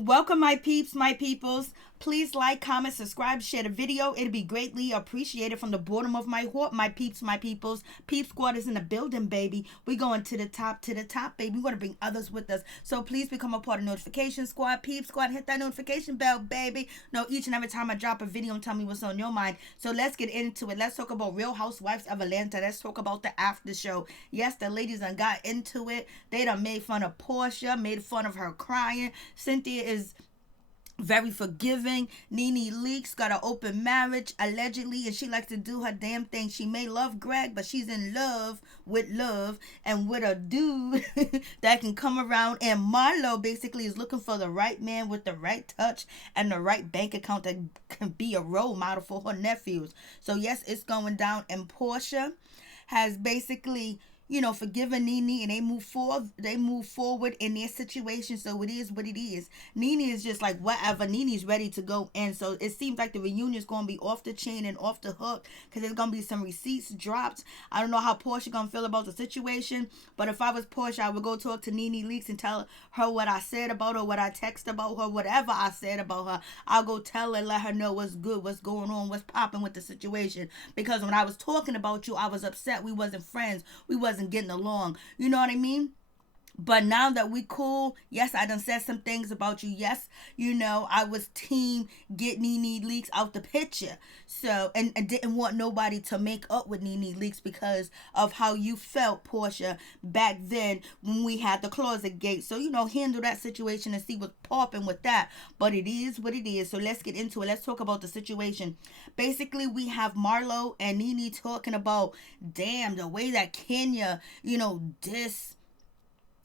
Welcome, my peeps, my peoples. Please like, comment, subscribe, share the video. It'd be greatly appreciated from the bottom of my heart, my peeps, my peoples. Peep Squad is in the building, baby. We going to the top, baby. We want to bring others with us. So please become a part of Notification Squad. Peep Squad, hit that notification bell, baby. Know each and every time I drop a video and tell me what's on your mind. So let's get into it. Let's talk about Real Housewives of Atlanta. Let's talk about the after show. Yes, the ladies done got into it. They done made fun of Porsha, made fun of her crying. Cynthia is very forgiving. NeNe Leakes got an open marriage, allegedly, and she likes to do her damn thing. She may love Gregg, but she's in love and with a dude that can come around. And Marlo basically is looking for the right man with the right touch and the right bank account that can be a role model for her nephews. So yes, it's going down. And Porsha has basically forgiving NeNe, and they move forward in their situation. So it is what it is. NeNe is just like, whatever. NeNe's ready to go in. So it seems like the reunion is going to be off the chain and off the hook, because there's going to be some receipts dropped. I don't know how Porsha going to feel about the situation, but if I was Porsha, I would go talk to NeNe Leakes and tell her what I said about her, what I text about her, whatever I said about her. I'll go tell her, let her know what's good, what's going on, what's popping with the situation. Because when I was talking about you, I was upset. We wasn't friends. We wasn't getting along. You know what I mean? But now that we cool, yes, I done said some things about you. Yes, I was team get NeNe Leakes out the picture. So, and didn't want nobody to make up with NeNe Leakes because of how you felt, Porsha, back then when we had the closet gate. So, handle that situation and see what's popping with that. But it is what it is. So let's get into it. Let's talk about the situation. Basically, we have Marlo and NeNe talking about, damn, the way that Kenya,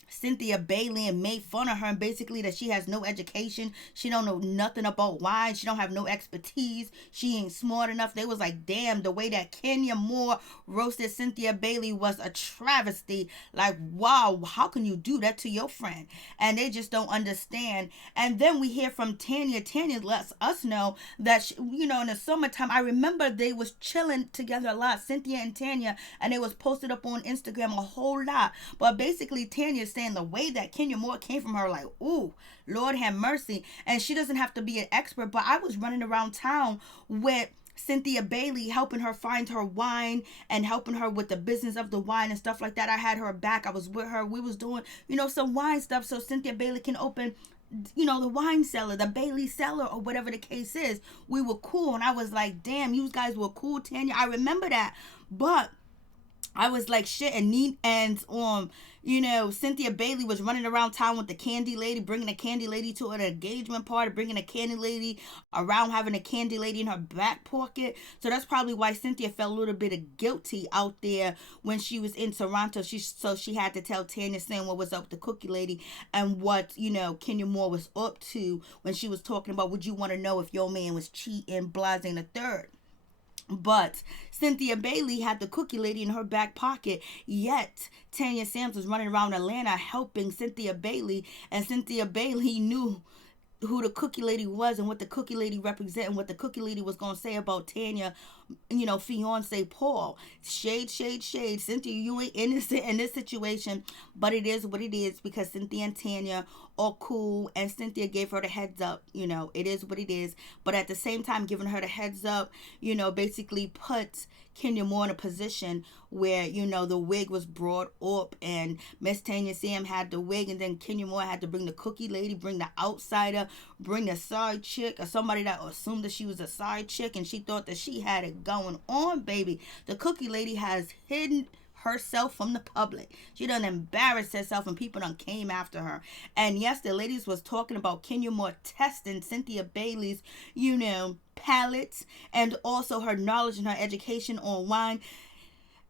Cynthia Bailey and made fun of her, and basically that she has no education. She don't know nothing about wine. She don't have no expertise. She ain't smart enough. They was like, damn, the way that Kenya Moore roasted Cynthia Bailey was a travesty. Like, wow, how can you do that to your friend? And they just don't understand. And then we hear from Tanya. Tanya lets us know that, she, in the summertime, I remember they was chilling together a lot, Cynthia and Tanya, and they was posted up on Instagram a whole lot. But basically, Tanya's saying the way that Kenya Moore came from her, like, ooh, Lord have mercy. And she doesn't have to be an expert, but I was running around town with Cynthia Bailey, helping her find her wine and helping her with the business of the wine and stuff like that. I had her back. I was with her. We was doing, some wine stuff so Cynthia Bailey can open the wine cellar, the Bailey cellar, or whatever the case is. We were cool. And I was like, damn, you guys were cool, Tanya. I remember that. But I was like, shit, and Cynthia Bailey was running around town with the candy lady, bringing a candy lady to an engagement party, bringing a candy lady around, having a candy lady in her back pocket. So that's probably why Cynthia felt a little bit of guilty out there when she was in Toronto. So she had to tell Tanya, saying what was up with the cookie lady and what, Kenya Moore was up to when she was talking about, would you want to know if your man was cheating, blase and a third. But Cynthia Bailey had the cookie lady in her back pocket, yet Tanya Sams was running around Atlanta helping Cynthia Bailey, and Cynthia Bailey knew who the cookie lady was and what the cookie lady represented and what the cookie lady was going to say about Tanya, fiance Paul. Shade. Cynthia, you ain't innocent in this situation, but it is what it is because Cynthia and Tanya are cool, and Cynthia gave her the heads up. It is what it is. But at the same time, giving her the heads up, basically put Kenya Moore in a position where, the wig was brought up and Miss Tanya Sam had the wig, and then Kenya Moore had to bring the cookie lady, bring the outsider, bring the side chick, or somebody that assumed that she was a side chick and she thought that she had it going on, baby. The cookie lady has hidden herself from the public. She done embarrassed herself and people done came after her. And yes, the ladies was talking about Kenya Moore testing Cynthia Bailey's, palates and also her knowledge and her education on wine.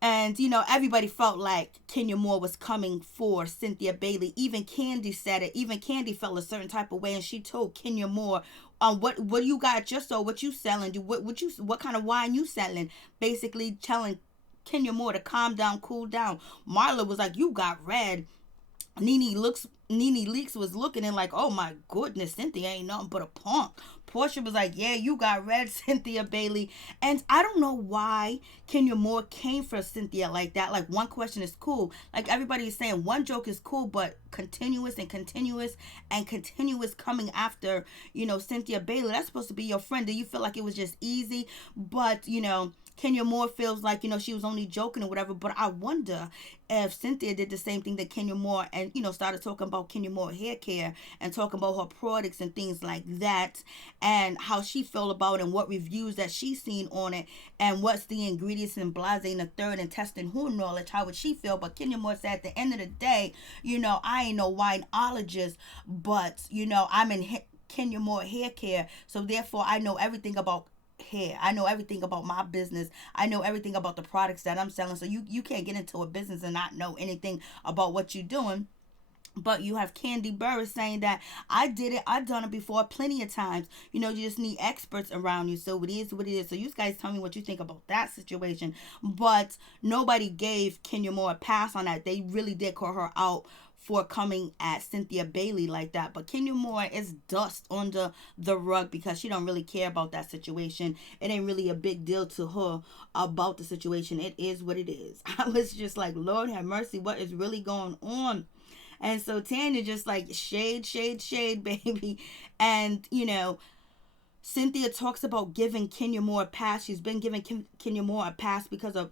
And, everybody felt like Kenya Moore was coming for Cynthia Bailey. Even Kandi said it. Even Kandi felt a certain type of way, and she told Kenya Moore, what you got at your store, what you selling, what kind of wine you selling, basically telling Kenya Moore to calm down, cool down. Marla was like, you got red. NeNe NeNe Leakes was looking and like, oh my goodness, Cynthia ain't nothing but a punk. Porsha was like, yeah, you got red, Cynthia Bailey. And I don't know why Kenya Moore came for Cynthia like that. Like, one question is cool. Like, everybody is saying one joke is cool, but continuous and continuous and continuous coming after, Cynthia Bailey. That's supposed to be your friend. Do you feel like it was just easy? But, Kenya Moore feels like, she was only joking or whatever. But I wonder if Cynthia did the same thing that Kenya Moore and, started talking about Kenya Moore hair care and talking about her products and things like that and how she felt about it and what reviews that she's seen on it and what's the ingredients in blase and the third and testing who knowledge, how would she feel? But Kenya Moore said at the end of the day, I ain't no wineologist, but, I'm in Kenya Moore hair care. So therefore I know everything about hair. I know everything about my business. I know everything about the products that I'm selling. So you can't get into a business and not know anything about what you're doing. But you have Candy Burris saying that I did it. I've done it before plenty of times. You just need experts around you. So it is what it is. So you guys tell me what you think about that situation. But nobody gave Kenya Moore a pass on that. They really did call her out for coming at Cynthia Bailey like that. But Kenya Moore is dust under the rug because she don't really care about that situation. It ain't really a big deal to her about the situation. It is what it is. I was just like, Lord have mercy, what is really going on? And so Tanya just like shade, baby. And, Cynthia talks about giving Kenya Moore a pass. She's been giving Kenya Moore a pass because of,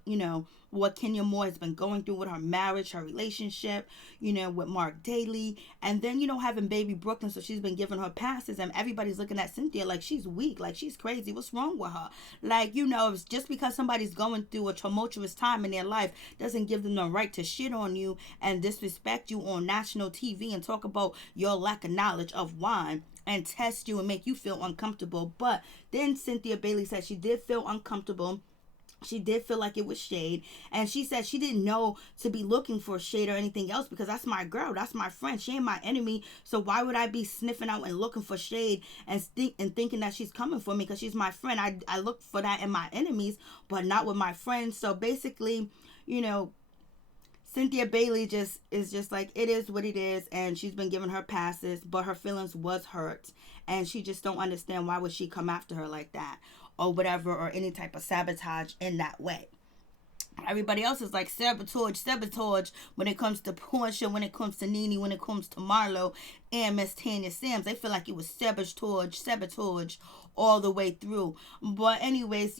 what Kenya Moore has been going through with her marriage, her relationship, with Mark Daly. And then, having baby Brooklyn. So she's been giving her passes. And everybody's looking at Cynthia like she's weak, like she's crazy. What's wrong with her? Like, it's just because somebody's going through a tumultuous time in their life doesn't give them the right to shit on you and disrespect you on national TV and talk about your lack of knowledge of wine and test you and make you feel uncomfortable. But then Cynthia Bailey said she did feel uncomfortable. She did feel like it was shade. And she said she didn't know to be looking for shade or anything else because that's my girl. That's my friend. She ain't my enemy. So why would I be sniffing out and looking for shade and thinking that she's coming for me because she's my friend? I look for that in my enemies, but not with my friends. So basically, Cynthia Bailey is just like, it is what it is, and she's been giving her passes, but her feelings was hurt, and she just don't understand why would she come after her like that, or whatever, or any type of sabotage in that way. Everybody else is like sabotage when it comes to Porsha, when it comes to NeNe, when it comes to Marlo and Miss Tanya Sams. They feel like it was sabotage all the way through. But anyways,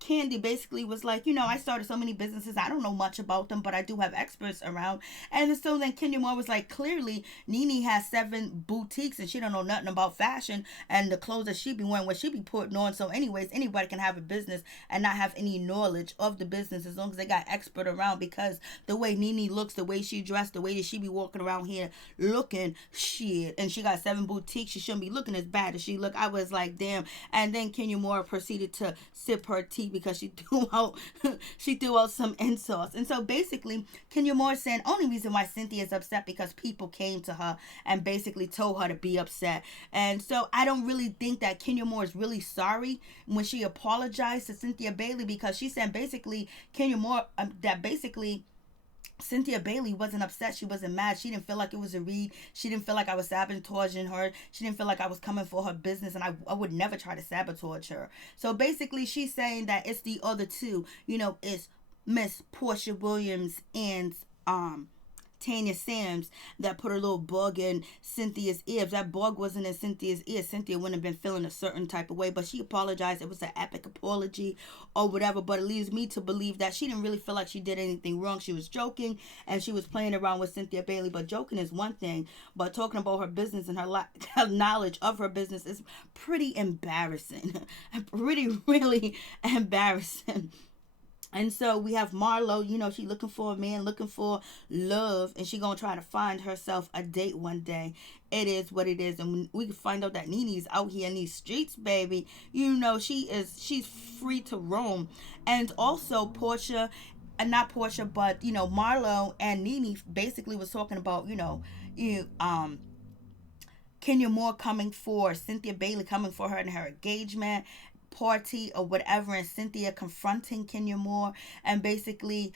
Candy basically was like, I started so many businesses. I don't know much about them, but I do have experts around. And so then Kenya Moore was like, clearly, NeNe has 7 boutiques and she don't know nothing about fashion and the clothes that she be wearing, what she be putting on. So anyways, anybody can have a business and not have any knowledge of the business as long as they got expert around, because the way NeNe looks, the way she dressed, the way that she be walking around here looking shit, and she got 7 boutiques, she shouldn't be looking as bad as she look. I was like, damn. And then Kenya Moore proceeded to sip her tea because she threw out some insults. And so basically Kenya Moore saying only reason why Cynthia is upset because people came to her and basically told her to be upset. And so I don't really think that Kenya Moore is really sorry when she apologized to Cynthia Bailey, because she said basically Kenya Moore that basically Cynthia Bailey wasn't upset. She wasn't mad. She didn't feel like it was a read. She didn't feel like I was sabotaging her. She didn't feel like I was coming for her business, and I would never try to sabotage her. So basically she's saying that it's the other two, it's Miss Porsha Williams and Tanya Sams that put a little bug in Cynthia's ear. If that bug wasn't in Cynthia's ear, Cynthia wouldn't have been feeling a certain type of way. But she apologized. It was an epic apology or whatever. But it leaves me to believe that she didn't really feel like she did anything wrong. She was joking and she was playing around with Cynthia Bailey. But joking is one thing. But talking about her business and her knowledge of her business is pretty embarrassing. Really embarrassing. And so we have Marlo, she looking for a man, looking for love, and she gonna try to find herself a date one day. It is what it is. And when we can find out that NeNe's out here in these streets, baby, she's free to roam. And also Porsha, and not Porsha, but Marlo and NeNe basically was talking about, Kenya Moore coming for Cynthia Bailey, coming for her in her engagement party or whatever, and Cynthia confronting Kenya Moore, and basically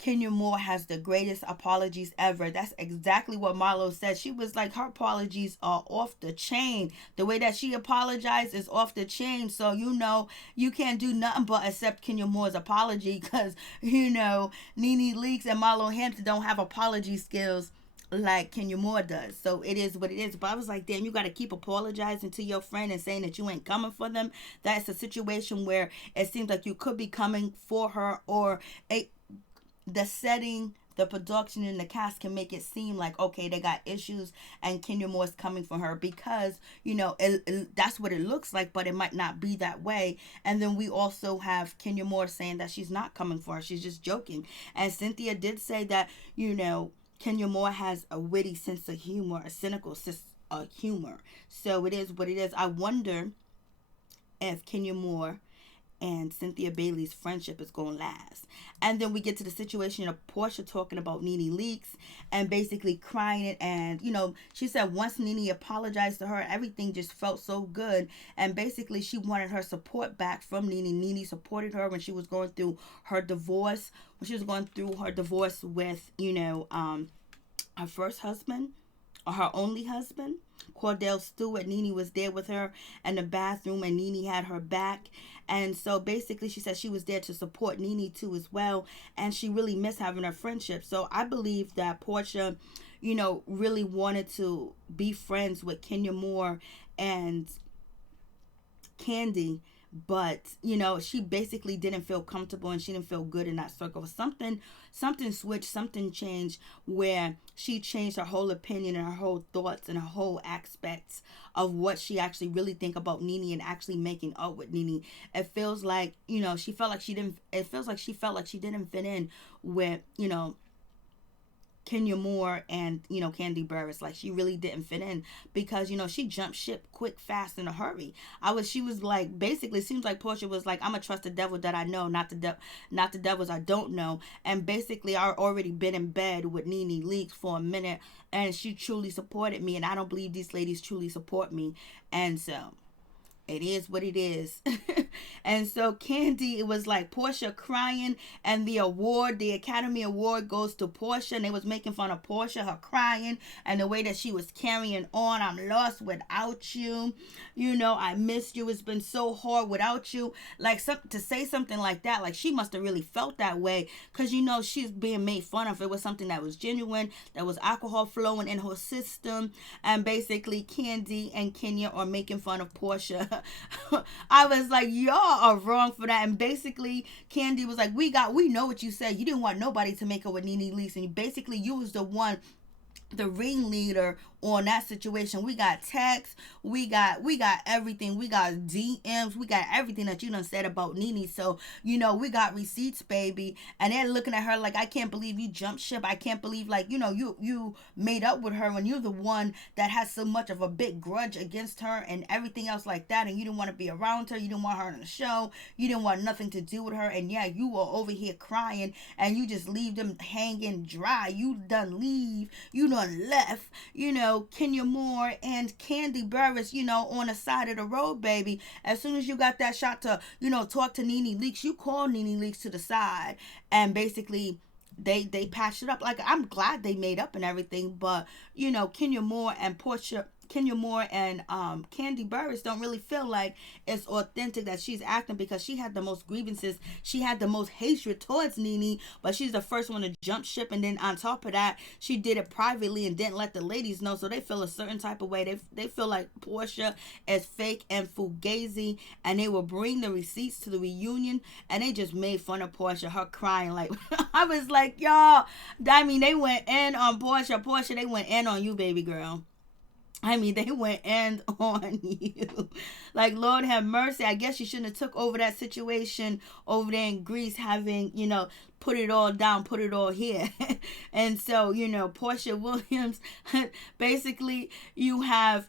Kenya Moore has the greatest apologies ever. That's exactly what Marlo said. She was like, her apologies are off the chain. The way that she apologized is off the chain. So, you can't do nothing but accept Kenya Moore's apology because, NeNe Leakes and Marlo Hampton don't have apology skills like Kenya Moore does. So it is what it is. But I was like, damn, you got to keep apologizing to your friend and saying that you ain't coming for them. That's a situation where it seems like you could be coming for her, or the setting, the production, and the cast can make it seem like, okay, they got issues and Kenya Moore's coming for her because, that's what it looks like, but it might not be that way. And then we also have Kenya Moore saying that she's not coming for her. She's just joking. And Cynthia did say that, Kenya Moore has a witty sense of humor, a cynical sense of humor. So it is what it is. I wonder if Kenya Moore and Cynthia Bailey's friendship is going to last. And then we get to the situation of Porsha talking about NeNe Leakes and basically crying it. And, she said once NeNe apologized to her, everything just felt so good. And basically she wanted her support back from NeNe. NeNe supported her when she was going through her divorce. When she was going through her divorce with, her first husband, or her only husband, Cordell Stewart. NeNe was there with her in the bathroom, and NeNe had her back. And so basically she said she was there to support NeNe too as well, and she really missed having her friendship. So I believe that Porsha, really wanted to be friends with Kenya Moore and Kandi, but she basically didn't feel comfortable and she didn't feel good in that circle. Something switched, something changed, where she changed her whole opinion and her whole thoughts and her whole aspects of what she actually really think about NeNe and actually making up with NeNe. It feels like, she felt like she didn't fit in with, Kenya Moore and, Kandi Burruss. Like, she really didn't fit in because, she jumped ship quick, fast, in a hurry. She was like, basically, seems like Porsha was like, I'm going to trust the devil that I know, not the devils I don't know. And basically, I already been in bed with NeNe Leakes for a minute, and she truly supported me, and I don't believe these ladies truly support me. And so it is what it is. And so Kandi, it was like Porsha crying, and the Academy Award goes to Porsha, and they was making fun of Porsha, her crying, and the way that she was carrying on. I'm lost without you. I missed you. It's been so hard without you. Like, to say something like that, like, she must have really felt that way, because, she's being made fun of. It was something that was genuine, that was alcohol flowing in her system, and basically Kandi and Kenya are making fun of Porsha. I was like, y'all are wrong for that. And basically Kandi was like, we know what you said. You didn't want nobody to make up with NeNe Leakes, and basically you was the ringleader on that situation. We got texts, we got everything, we got DMs, we got everything that you done said about NeNe. So we got receipts, baby. And they're looking at her like, I can't believe you jumped ship. I can't believe, like, you made up with her when you're the one that has so much of a big grudge against her and everything else like that, and you didn't want to be around her, you didn't want her on the show, you didn't want nothing to do with her, and yeah, you were over here crying, and you just leave them hanging dry. You done left, Kenya Moore and Kandi Burruss, on the side of the road, baby. As soon as you got that shot to, talk to NeNe Leakes, you called NeNe Leakes to the side, and basically they patched it up. Like, I'm glad they made up and everything, but Kenya Moore and Kandi Burruss don't really feel like it's authentic that she's acting, because she had the most grievances, she had the most hatred towards NeNe, but she's the first one to jump ship, and then on top of that, she did it privately and didn't let the ladies know, so they feel a certain type of way. They feel like Porsha is fake and fugazi, and they will bring the receipts to the reunion, and they just made fun of Porsha, her crying. Like, I was like, y'all, they went in on Porsha, they went in on you, baby girl. They went in on you. Like, Lord have mercy. I guess you shouldn't have took over that situation over there in Greece, having, put it all down, put it all here. And so, Porsha Williams, basically you have,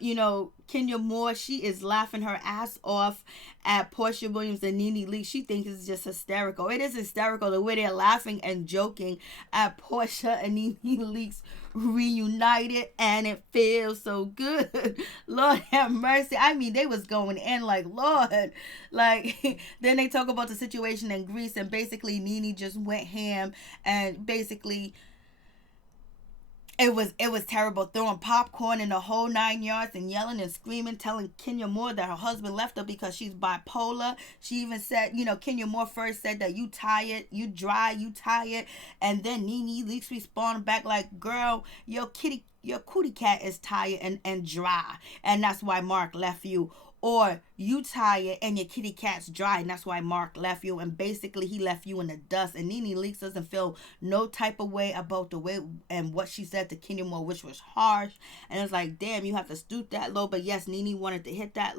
Kenya Moore, she is laughing her ass off at Porsha Williams and NeNe Leakes. She thinks it's just hysterical. It is hysterical the way they're laughing and joking at Porsha and NeNe Leakes reunited, and it feels so good. Lord have mercy. They was going in like, Lord. Like, then they talk about the situation in Greece, and basically NeNe just went went ham, and basically it was terrible, throwing popcorn in the whole 9 yards and yelling and screaming, telling Kenya Moore that her husband left her because she's bipolar. She even said, Kenya Moore first said that you tired, you dry, you tired, and then NeNe Leakes responded back like, girl, your cootie cat is tired and dry, and that's why Mark left you. Or you tired and your kitty cat's dry, and that's why Mark left you. And basically he left you in the dust. And NeNe Leakes doesn't feel no type of way about the way and what she said to Kenya Moore, which was harsh. And it's like, damn, you have to stoop that low. But yes, NeNe wanted to hit that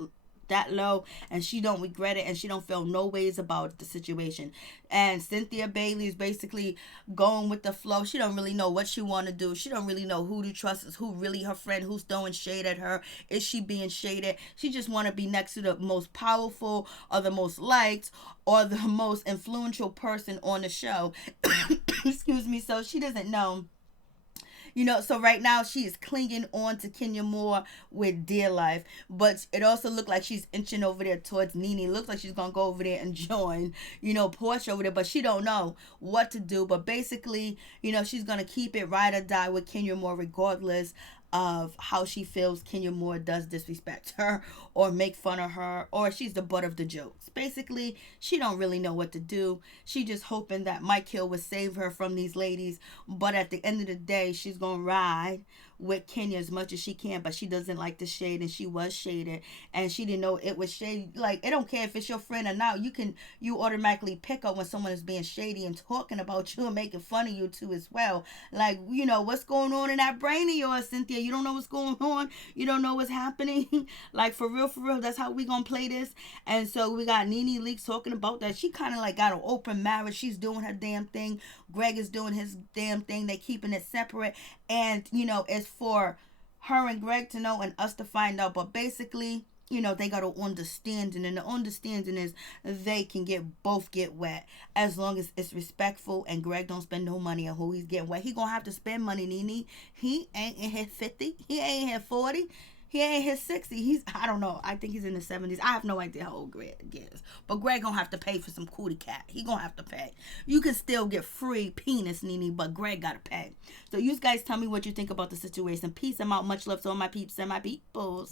low, and she don't regret it, and she don't feel no ways about the situation. And Cynthia Bailey is basically going with the flow. She don't really know what she want to do. She don't really know who to trust, is who really her friend, who's throwing shade at her, is she being shaded. She just want to be next to the most powerful or the most liked or the most influential person on the show. Excuse me. So she doesn't know. So right now she is clinging on to Kenya Moore with dear life. But it also looked like she's inching over there towards NeNe. Looks like she's going to go over there and join, Porsha over there. But she don't know what to do. But basically, she's going to keep it ride or die with Kenya Moore regardless of how she feels Kenya Moore does disrespect her or make fun of her, or she's the butt of the jokes. Basically, she don't really know what to do. She just hoping that Mike Hill would save her from these ladies. But at the end of the day, she's going to ride with Kenya as much as she can, but she doesn't like the shade, and she was shaded, and she didn't know it was shade. Like, it don't care if it's your friend or not. You automatically pick up when someone is being shady and talking about you and making fun of you too as well. Like, what's going on in that brain of yours, Cynthia? You don't know what's going on. You don't know what's happening. Like, for real, that's how we gonna play this. And so we got NeNe Leakes talking about that. She kind of like got an open marriage. She's doing her damn thing. Gregg is doing his damn thing. They keeping it separate. And, it's for her and Gregg to know and us to find out. But basically, they got an understanding. And the understanding is they can both get wet as long as it's respectful and Gregg don't spend no money on who he's getting wet. He gonna have to spend money, NeNe. He ain't in his 50. He ain't in his 40. He ain't his 60. I don't know. I think he's in the 70s. I have no idea how old Gregg is. But Gregg gonna have to pay for some cootie cat. He gonna have to pay. You can still get free penis, NeNe, but Gregg gotta pay. So you guys tell me what you think about the situation. Peace. I'm out. Much love to all my peeps and my peoples.